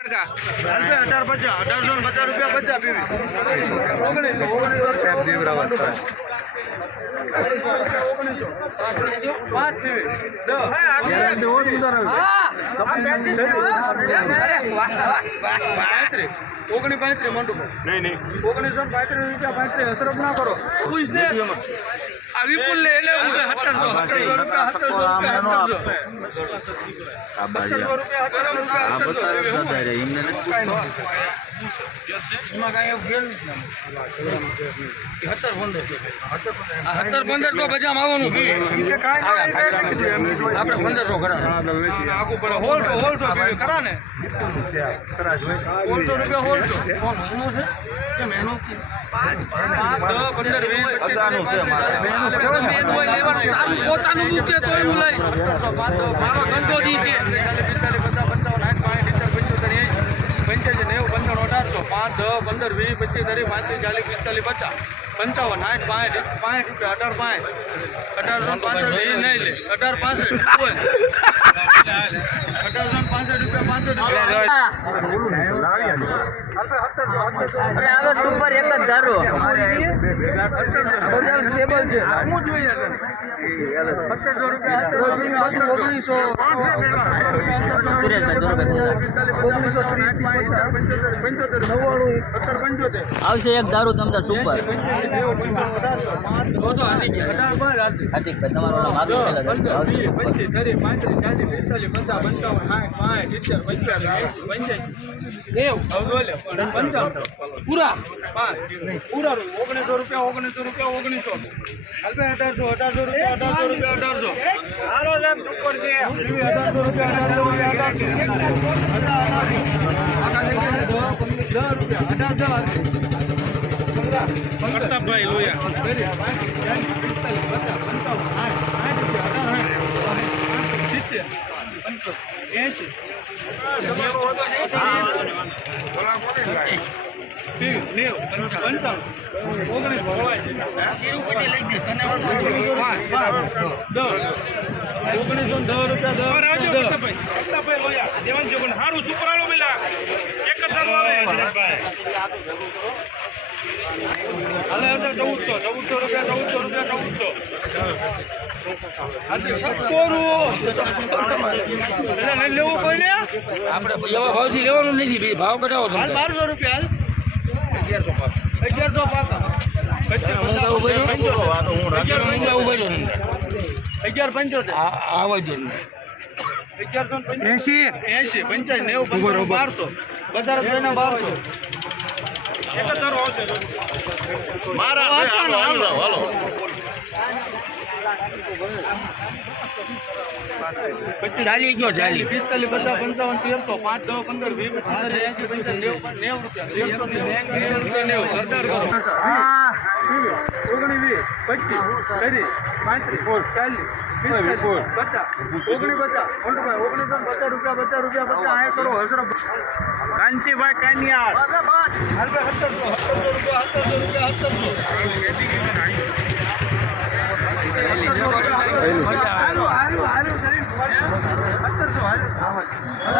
અઢાર પચાસ અઢારસો ને પચાસ રૂપિયા પચાસ પીવી. ઓગણીસો ઓગણીસો ઓગણી પાંત્રીસ. ઓગણીસો પાંત્રીસ રૂપિયા પાંત્રીસ હસરત ના કરો. પૂછ દે આ વિપુલ લે એટલે સત્તર પંદર તો બજામાં આવવાનું આપણે પંદરસો ખરા ને હોલસો રૂપિયા હોલસો પાંચ પોતાનું મૂકે તોય હું લઈશ મારો ધંધો દી છે પંચ્યાસી નેવું પંચાણું અઢારસો પાંચ દસ પંદર વીસ પચીસ ત્રીસ પાંત્રીસ ચાલીસ પિસ્તાલીસ પચાસ પંચાવન સાઠ પાંઠ પાંઠ રૂપિયા અઢાર પાંઠ અઢારસો પાંચ નહીં લે અઢાર પાસઠ હવે સુપર એક જ ધારો સ્ટેબલ છે જોઈએ ઓગણીસો ઓગણીસો આવશે એક દારૂ તમને સુપર. હાર્દિકભાઈ તમારો નામ આગળ આવશે પિસ્તાલીસ, પચાસ, પંચાવન, સાઠ, પાંઠ, સિત્તેર, પંચ્યાસી, પંચ્યાસી. દેવ બોલે, પંચાવન. પૂરા પાંચ. પૂરા ઓગણીસો રૂપિયા ઓગણીસો રૂપિયા ઓગણીસો ભાઈ અઢારસો અઢારસો રૂપિયા અઢારસો રૂપિયા અઢારસો હાલો સાહેબ સુપર છે અઢારસો અઢારસો રૂપિયા અઢારસો રૂપિયા અઢાર દસ પ્રતાપભાઈ લોયા એસી નેવું પંચાવન. ઓગણીસ દસ રૂપિયા દસ સારું સુપરાળો પેલા એક જ ચૌદસો ચૌદસો રૂપિયા ચૌદસો રૂપિયા ચૌદસો આપણે એવા ભાવથી લેવાનું નથી ભાવ તમે બારસો રૂપિયા હાલ. અગિયારસો. અગિયાર પંચોતેર. અગિયારસો એસી એસી પંચાયત નેવું બારસો. વધારે બારસો જ ધારો આવશે. ચાલી ગયો ચાલી. પિસ્તાલીસ પચાસ પંચાવન તેરસો પાંચ દસ પંદર વીસ પચીસ એસી પંચાવન નેવું નેવું રૂપિયા. તેરસો ને નેવું રૂપિયા નેવું સરદાર કરો. ઓગણી વીસ પચીસ ત્રીસ પાંત્રીસ ચાલીસ પિસ્તાલીસ પચાસ ઓગણી પચાસ મોટુભાઈ ઓગણીસો ને પચાસ રૂપિયા પચાસ રૂપિયા પચાસ આ કરો હસરો. કાંતિભાઈ કાનિયાર. હાલભાઈ સત્તરસો સત્તરસો રૂપિયા સત્તરસો રૂપિયા સત્તરસો હાલો હાલો હાલો સત્તરસો હાલો અઢારસો અઢારસો અઢારસો પાંત્રીસ ચાલીસ પિસ્તાલીસ પચાસ પંચાવન સાઠ પાંચ સિત્તેર પંચોતેર એંશી પંચાવન નેવું નેવું રૂપિયા નેવું અઢાર નેવું હાર્દિક અઢારસો ને પંચાવન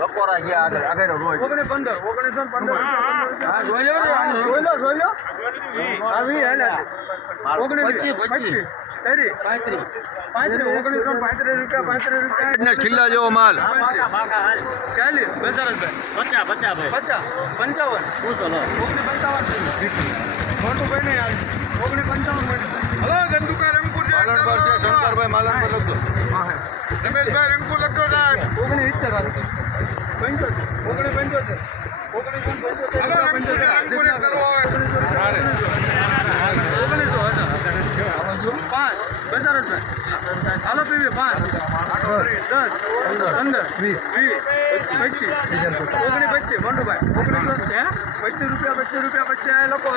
બપોરા ગયા આગળ આગળ રોજ. ઓગણીસ પંદર ઓગણીસો પંદર જોઈ લો જોઈ લો જોઈ લો. આવી હાલે ઓગણીસ પચીસ, પાંત્રીસ. પાંત્રીસ ઓગણીસો પાંત્રીસ રૂપિયા પાંત્રીસ રૂપિયા. કિલ્લા જેવો માલ. ચાલીસ બેસારસભાઈ પચાસ પચાસ ભાઈ. પચાસ પંચાવન. ઓગણી પંચાવન. મોટું ભાઈ નહીં હલો ગંદુકા રંગપુર માલણપર છે શંકરભાઈ માલણપર લખજો. રમેશભાઈ રંગપુર લખજો સાહેબ ઓગણી ઇચ્છર પંચોતેર ઓગણી પંચોતેર ઓગણીસો પંચોતેર ઓગણીસો હજાર પાંચ બેસારસભાઈ હાલો પીવી પાંચ. દસ પંદર વીસ વીસ પચીસ. ઓગણી પચીસ. મોટુભાઈ ઓગણીસો હે? પચીસ રૂપિયા પચીસ રૂપિયા પચીસ આ લોકો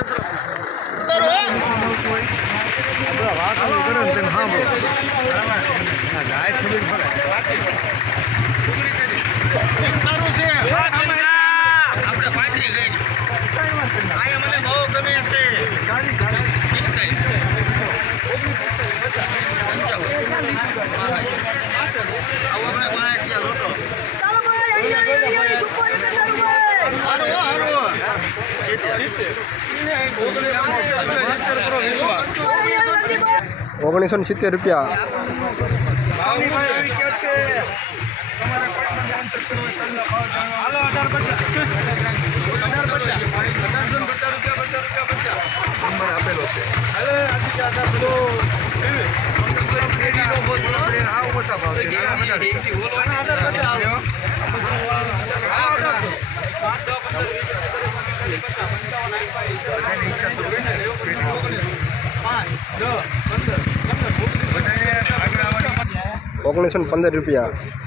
આપણે પાંચ ચાલો ભાઈ અહીંયા અહીંયા અહીંયા સુપર એક હજાર રૂપિયા અહીંયા નથી ભાઈ ઓગણીસો ને સિત્તેર રૂપિયા. હાલો અઢાર ઓગણીસો પંદર રૂપિયા.